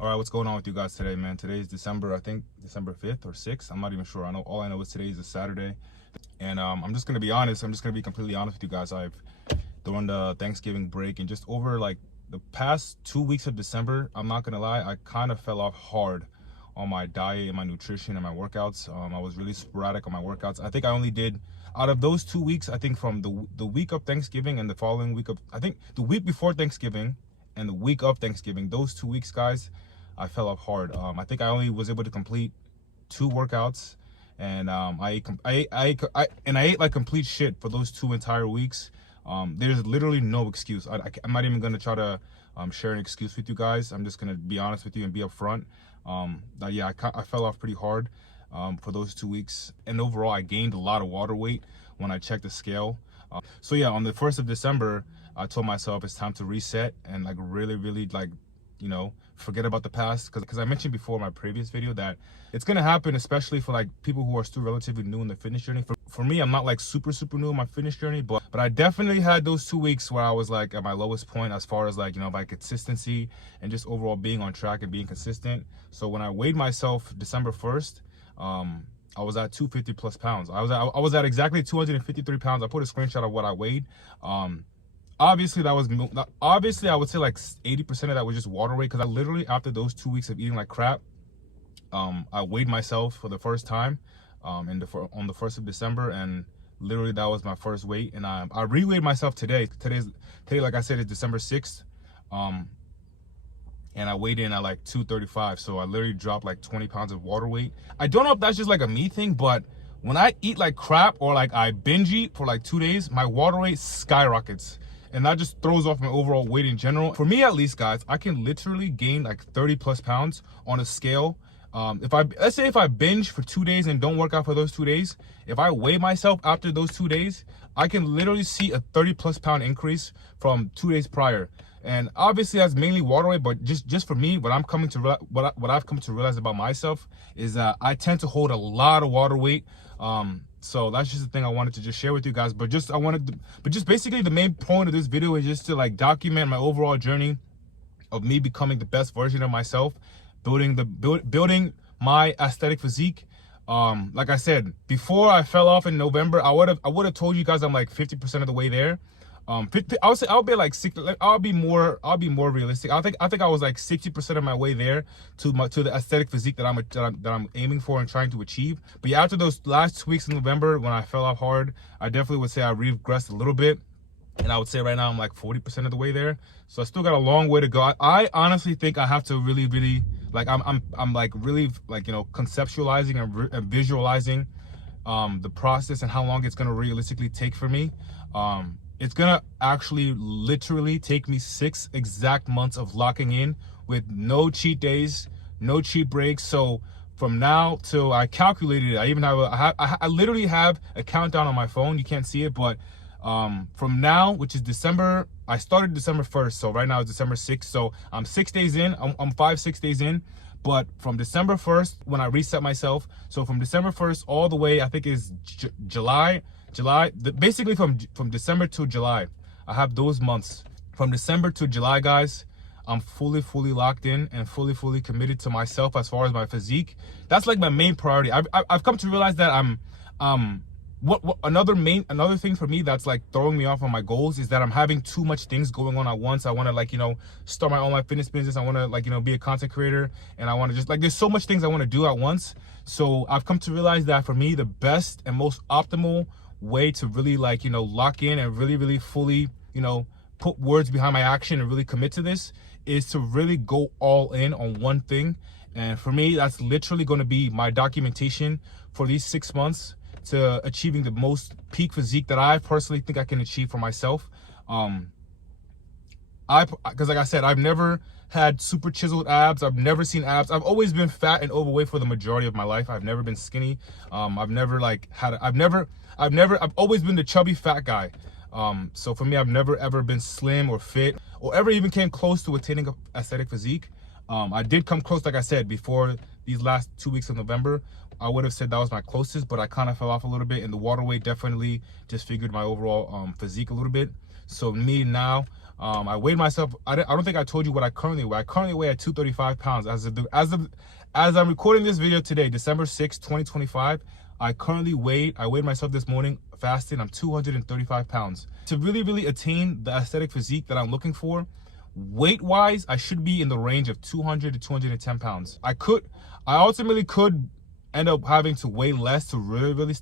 All right, what's going on with you guys today, man? Today is December, I think December 5th or 6th. I'm not even sure. All I know is today is a Saturday. And I'm just going to be honest. I'm just going to be completely honest with you guys. During the Thanksgiving break and just over like the past 2 weeks of December, I'm not going to lie, I kind of fell off hard on my diet and my nutrition and my workouts. I was really sporadic on my workouts. I think I only did, out of those 2 weeks, I think from the week of Thanksgiving and the following week of, I think the week before Thanksgiving and the week of Thanksgiving, those 2 weeks, guys, I fell off hard. I think I only was able to complete 2 workouts, and I ate like complete shit for those 2 entire weeks. There's literally no excuse. I'm not even gonna try to share an excuse with you guys. I'm just gonna be honest with you and be upfront. Yeah, I fell off pretty hard for those 2 weeks, and overall I gained a lot of water weight when I checked the scale. So yeah, on the 1st of December, I told myself it's time to reset and like really like, you know, forget about the past, because I mentioned before in my previous video that it's gonna happen, especially for like people who are still relatively new in the fitness journey. For me, I'm not like super new in my fitness journey, but I definitely had those 2 weeks where I was like at my lowest point as far as like, you know, by consistency and just overall being on track and being consistent. So when I weighed myself December 1st, I was at 250 plus pounds. I was at exactly 253 pounds. I put a screenshot of what I weighed. Obviously I would say like 80% of that was just water weight, because I literally, after those 2 weeks of eating like crap, I weighed myself for the first time on the 1st of December, and literally that was my first weight. And I re-weighed myself today. Today, like I said, is December 6th, and I weighed in at like 235. So I literally dropped like 20 pounds of water weight. I don't know if that's just like a me thing, but when I eat like crap or like I binge eat for like 2 days, my water weight skyrockets. And that just throws off my overall weight in general. For me, at least, guys, I can literally gain like 30 plus pounds on a scale. Let's say if I binge for 2 days and don't work out for those 2 days, if I weigh myself after those 2 days, I can literally see a 30 plus pound increase from 2 days prior. And obviously that's mainly water weight, but just for me, what I've come to realize about myself is that I tend to hold a lot of water weight. So that's just the thing I wanted to just share with you guys. But just basically the main point of this video is just to like document my overall journey of me becoming the best version of myself, building my aesthetic physique. Like I said, before I fell off in November, I would have told you guys I'm like 50% of the way there. I would say I'll be more realistic. I think I was like 60% of my way there to the aesthetic physique that I'm aiming for and trying to achieve. But yeah, after those last 2 weeks in November when I fell off hard, I definitely would say I regressed a little bit. And I would say right now I'm like 40% of the way there. So I still got a long way to go. I honestly think I have to really like I'm like really like, you know, conceptualizing and visualizing the process and how long it's gonna realistically take for me. It's gonna actually literally take me 6 exact months of locking in with no cheat days, no cheat breaks. So from now till I calculated it, I even have I literally have a countdown on my phone. You can't see it, but from now, which is December, I started December 1st. So right now it's December 6th. So I'm 6 days in. I'm 5-6 days in. But from December 1st, when I reset myself, so from December 1st all the way, I think is July, basically from December to July, I have those months. From December to July, guys, I'm fully locked in and fully committed to myself as far as my physique. That's like my main priority. I've come to realize that another thing for me that's like throwing me off on my goals is that I'm having too much things going on at once. I want to like, you know, start my online fitness business. I want to like, you know, be a content creator, and I want to just like, there's so much things I want to do at once. So I've come to realize that for me, the best and most optimal way to really like, you know, lock in and really fully, you know, put words behind my action and really commit to this is to really go all in on one thing. And for me, that's literally going to be my documentation for these 6 months to achieving the most peak physique that I personally think I can achieve for myself. Because like I said, I've never had super chiseled abs. I've never seen abs. I've always been fat and overweight for the majority of my life. I've never been skinny. I've always been the chubby fat guy. So for me, I've never ever been slim or fit or ever even came close to attaining an aesthetic physique. I did come close, like I said, before these last 2 weeks of November. I would have said that was my closest, but I kind of fell off a little bit, and the water weight definitely disfigured my overall physique a little bit. So me now, I weighed myself. I don't think I told you what I currently weigh. I currently weigh at 235 pounds. As I'm recording this video today, December 6, 2025, I weighed myself this morning fasting. I'm 235 pounds. To really attain the aesthetic physique that I'm looking for, weight wise, I should be in the range of 200 to 210 pounds. I ultimately could end up having to weigh less to really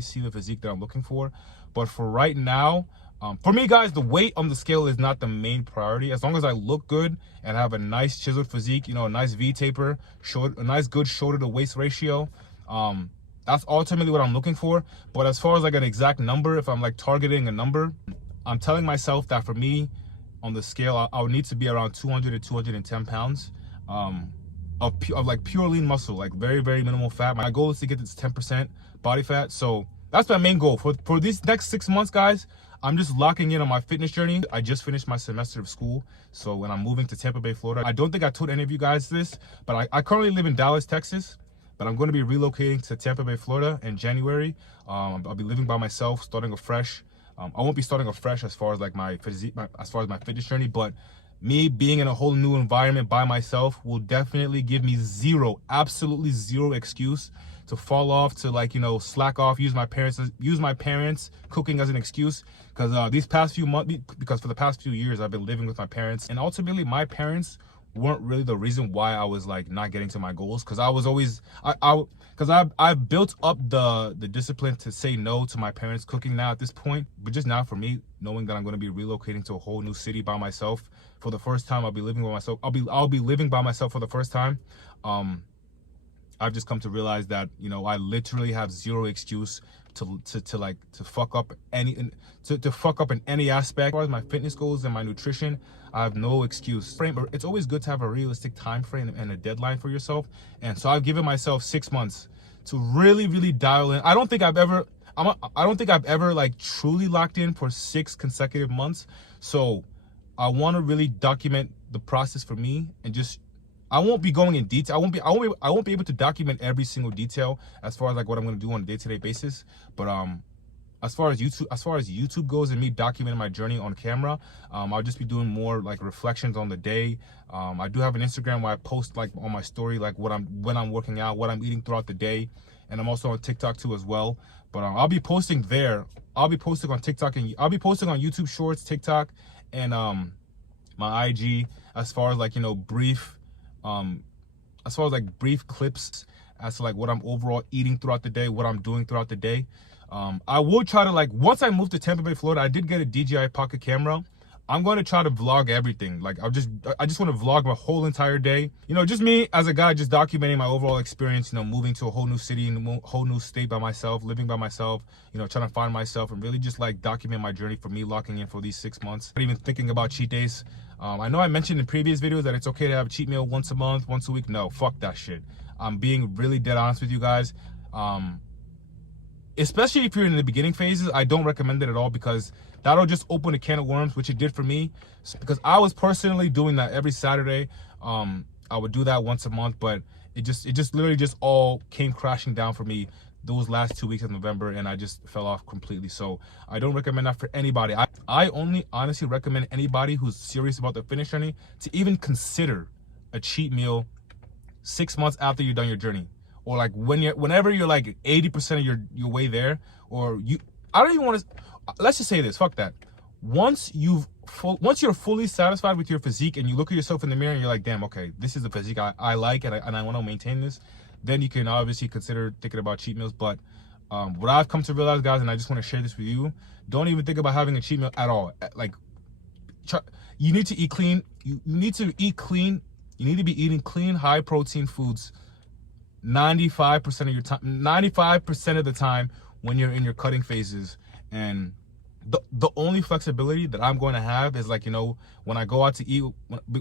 see the physique that I'm looking for. But for right now, for me, guys, the weight on the scale is not the main priority. As long as I look good and have a nice chiseled physique, you know, a nice V taper, a nice good shoulder to waist ratio, that's ultimately what I'm looking for. But as far as like an exact number, if I'm like targeting a number, I'm telling myself that for me on the scale, I would need to be around 200 to 210 pounds of like pure lean muscle, like very minimal fat. My goal is to get this 10% body fat. So that's my main goal for these next 6 months, guys. I'm just locking in on my fitness journey. I just finished my semester of school, so when I'm moving to Tampa Bay, Florida, I don't think I told any of you guys this, but I currently live in Dallas, Texas, but I'm going to be relocating to Tampa Bay, Florida in January. I'll be living by myself, starting afresh. I won't be starting afresh as far as like my physique, as far as my fitness journey, but me being in a whole new environment by myself will definitely give me absolutely zero excuse to fall off, to like, you know, slack off, use my parents cooking as an excuse. Because for the past few years, I've been living with my parents, and ultimately my parents weren't really the reason why I was like not getting to my goals. Because I was always, I've built up the discipline to say no to my parents cooking now at this point. But just now for me, knowing that I'm going to be relocating to a whole new city by myself for the first time, I'll be living by myself. I'll be living by myself for the first time. I've just come to realize that, you know, I literally have zero excuse to fuck up in any aspect. As far as my fitness goals and my nutrition, I have no excuse. It's always good to have a realistic time frame and a deadline for yourself. And so I've given myself 6 months to really dial in. I don't think I've ever like truly locked in for 6 consecutive months. So I want to really document the process for me, and just, I won't be going in detail. I won't be able to document every single detail as far as like what I'm going to do on a day-to-day basis. But as far as YouTube goes and me documenting my journey on camera, I'll just be doing more like reflections on the day. I do have an Instagram where I post like on my story like when I'm working out, what I'm eating throughout the day, and I'm also on TikTok too as well. But I'll be posting there. I'll be posting on TikTok, and I'll be posting on YouTube Shorts, TikTok, and my IG as far as like, you know, brief clips as to like what I'm overall eating throughout the day, what I'm doing throughout the day. I will try to, like, once I move to Tampa Bay, Florida, I did get a DJI pocket camera. I'm going to try to vlog everything. Like, I just want to vlog my whole entire day. You know, just me as a guy, just documenting my overall experience, you know, moving to a whole new city, in a whole new state by myself, living by myself, you know, trying to find myself, and really just like document my journey for me locking in for these 6 months. Not even thinking about cheat days. I know I mentioned in previous videos that it's okay to have a cheat meal once a month, once a week. No, fuck that shit. I'm being really dead honest with you guys. Especially if you're in the beginning phases, I don't recommend it at all, because that'll just open a can of worms, which it did for me. Because I was personally doing that every Saturday. I would do that once a month, but it just literally just all came crashing down for me those last 2 weeks of November, and I just fell off completely. So I don't recommend that for anybody. I only honestly recommend anybody who's serious about their fitness journey to even consider a cheat meal 6 months after you're done your journey, or like whenever you're like 80% of your way there, or I don't even want to, let's just say this, fuck that. Once you're fully satisfied with your physique and you look at yourself in the mirror and you're like, damn, okay, this is the physique I like, and I want to maintain this, then you can obviously consider thinking about cheat meals. But what I've come to realize, guys, and I just want to share this with you, don't even think about having a cheat meal at all. Like, you need to eat clean. You need to eat clean. You need to be eating clean, high protein foods 95% of your time, 95% of the time when you're in your cutting phases. And the only flexibility that I'm going to have is, like, you know, when I go out to eat,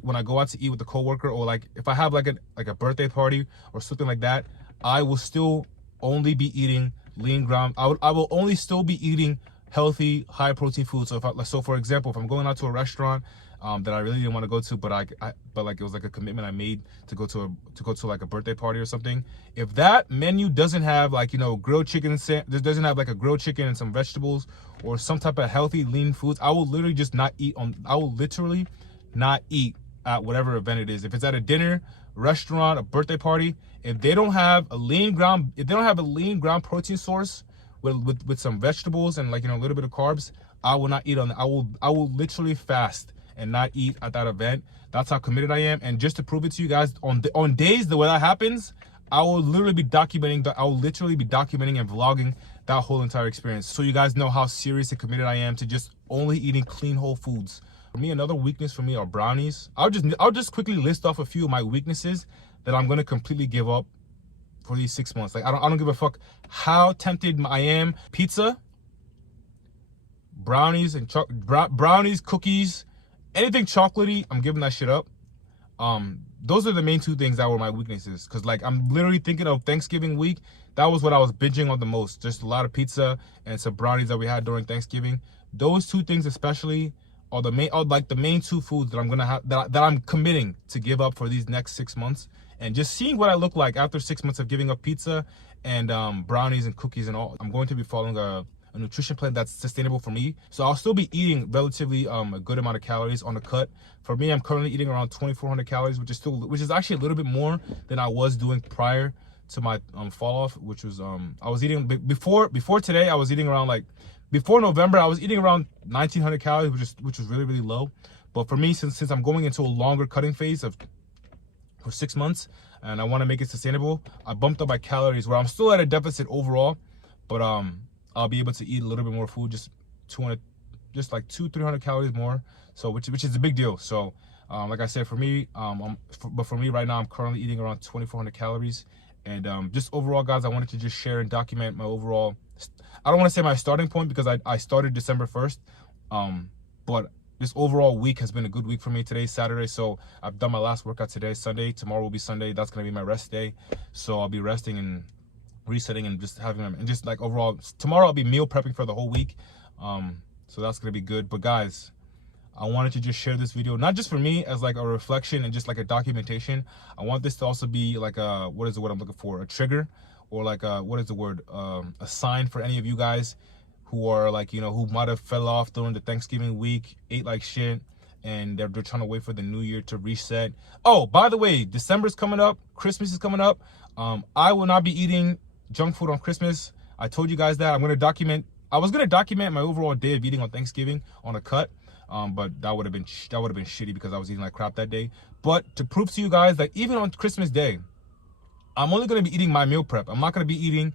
when I go out to eat with a coworker, or like if I have like a birthday party or something like that, I will still only be eating lean ground. I will only still be eating healthy, high protein food. So so for example, if I'm going out to a restaurant, that I really didn't want to go to, but but like it was like a commitment I made to go to like a birthday party or something. If that menu doesn't have like, you know, grilled chicken, doesn't have like a grilled chicken and some vegetables or some type of healthy lean foods, I will literally just not eat I will literally not eat at whatever event it is. If it's at a dinner, restaurant, a birthday party, if they don't have a lean ground protein source with some vegetables and, like, you know, a little bit of carbs, I will not eat on that. I will literally fast and not eat at that event. That's how committed I am. And just to prove it to you guys, on days the way that happens, I will literally be documenting and vlogging that whole entire experience, so you guys know how serious and committed I am to just only eating clean whole foods. For me, another weakness for me are brownies. I'll just quickly list off a few of my weaknesses that I'm gonna completely give up for these 6 months. Like, I don't give a fuck how tempted I am. Pizza, brownies, and brownies, cookies, anything chocolatey, I'm giving that shit up. Those are the main two things that were my weaknesses, because, like, I'm literally thinking of Thanksgiving week. That was what I was binging on the most. Just a lot of pizza and some brownies that we had during Thanksgiving. Those two things especially are the main two foods that I'm gonna have, that I'm committing to give up for these next 6 months. And just seeing what I look like after 6 months of giving up pizza and brownies and cookies and all, I'm going to be following a nutrition plan that's sustainable for me. So I'll still be eating relatively a good amount of calories on the cut. For me, I'm currently eating around 2,400 calories, which is actually a little bit more than I was doing prior to my fall off, which was I was eating before today. I was eating around, like, before November, I was eating around 1,900 calories, which was really, really low. But for me, since I'm going into a longer cutting phase for 6 months, and I want to make it sustainable, I bumped up my calories, where I'm still at a deficit overall, but I'll be able to eat a little bit more food, just 200-300 calories more. So which is a big deal. So like I said, for me, but for me right now, I'm currently eating around 2,400 calories. And just overall, guys, I wanted to just share and document my overall, I don't want to say my starting point, because I started December 1st, but this overall week has been a good week for me. Today's Saturday, so I've done my last workout today. Sunday, tomorrow will be Sunday. That's gonna be my rest day, so I'll be resting and resetting and just having, and just, like, overall, tomorrow I'll be meal prepping for the whole week. So that's gonna be good. But guys, I wanted to just share this video, not just for me as like a reflection and just like a documentation. I want this to also be like a, what is the word I'm looking for? A trigger, or like a, what is the word? A sign for any of you guys who are, like, you know, who might have fell off during the Thanksgiving week, ate like shit, and they're trying to wait for the new year to reset. Oh, by the way, December's coming up, Christmas is coming up. I will not be eating junk food on Christmas. I told you guys that. I was gonna document my overall day of eating on Thanksgiving on a cut. But that would have been shitty, because I was eating like crap that day. But to prove to you guys that even on Christmas Day, I'm only going to be eating my meal prep. I'm not going to be eating,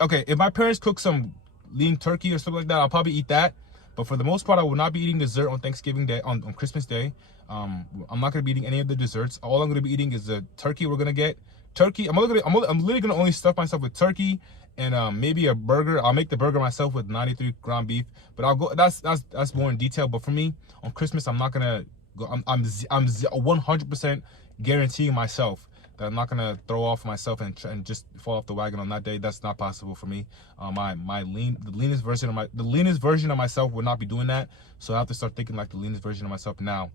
okay, if my parents cook some lean turkey or something like that, I'll probably eat that. But for the most part, I will not be eating dessert on Thanksgiving Day, on Christmas Day. I'm not going to be eating any of the desserts. All I'm going to be eating is the turkey we're going to get. Turkey, I'm literally going to only stuff myself with turkey and maybe a burger. I'll make the burger myself with 93 ground beef, but I'll go, that's more in detail. But for me, on Christmas, I'm not gonna go, I'm 100% guaranteeing myself that I'm not gonna throw off myself and just fall off the wagon on that day. That's not possible for me. The leanest version of myself would not be doing that. So I have to start thinking like the leanest version of myself now.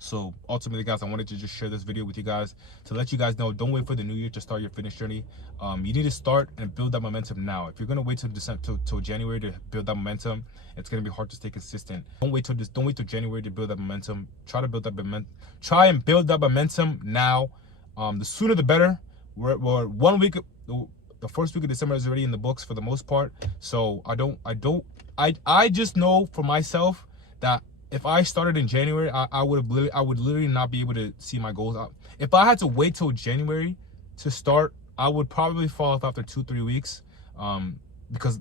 So ultimately, guys, I wanted to just share this video with you guys to let you guys know, don't wait for the new year to start your fitness journey. You need to start and build that momentum now. If you're gonna wait till December, till January to build that momentum, it's gonna be hard to stay consistent. Don't wait till January to build that momentum. Try and build that momentum now. The sooner the better. We're 1 week. The first week of December is already in the books for the most part. So I just know for myself that if I started in January, I would literally not be able to see my goals out. If I had to wait till January to start, I would probably fall off after 2-3 weeks, because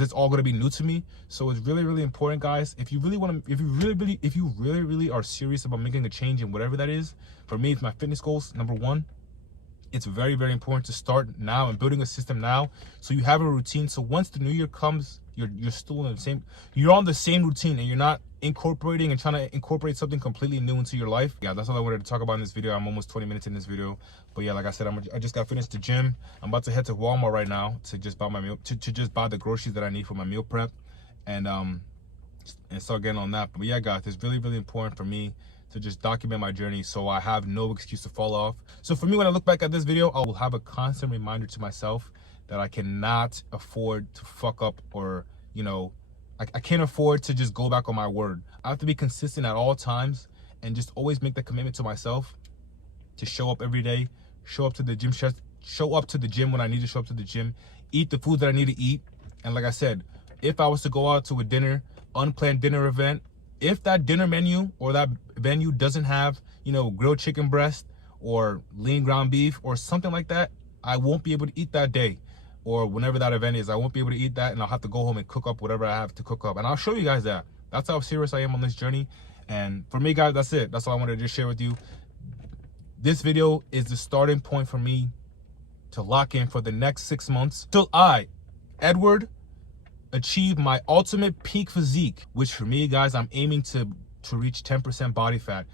it's all going to be new to me. So it's really, really important, guys. If you really are serious about making a change in whatever that is, for me, it's my fitness goals. Number one, it's very, very important to start now and building a system now, so you have a routine. So once the new year comes, you're still you're on the same routine, and you're not incorporating and trying to incorporate something completely new into your life. Yeah, that's all I wanted to talk about in this video. I'm almost 20 minutes in this video, but yeah, like I said, I just got finished the gym. I'm about to head to Walmart right now to just buy my meal, to just buy the groceries that I need for my meal prep. And and start getting on that. But yeah, guys, it's really, really important for me to just document my journey so I have no excuse to fall off. So for me, when I look back at this video, I will have a constant reminder to myself that I cannot afford to fuck up, or, you know, I can't afford to just go back on my word. I have to be consistent at all times and just always make the commitment to myself to show up every day, show up to the gym, show up to the gym when I need to show up to the gym, eat the food that I need to eat. And like I said, if I was to go out to a dinner, unplanned dinner event, if that dinner menu or that venue doesn't have, you know, grilled chicken breast or lean ground beef or something like that, I won't be able to eat that day. Or whenever that event is, I won't be able to eat that, and I'll have to go home and cook up whatever I have to cook up. And I'll show you guys that. That's how serious I am on this journey. And for me, guys, that's it. That's all I wanted to just share with you. This video is the starting point for me to lock in for the next 6 months till I, Edward, achieve my ultimate peak physique, which for me, guys, I'm aiming to reach 10% body fat.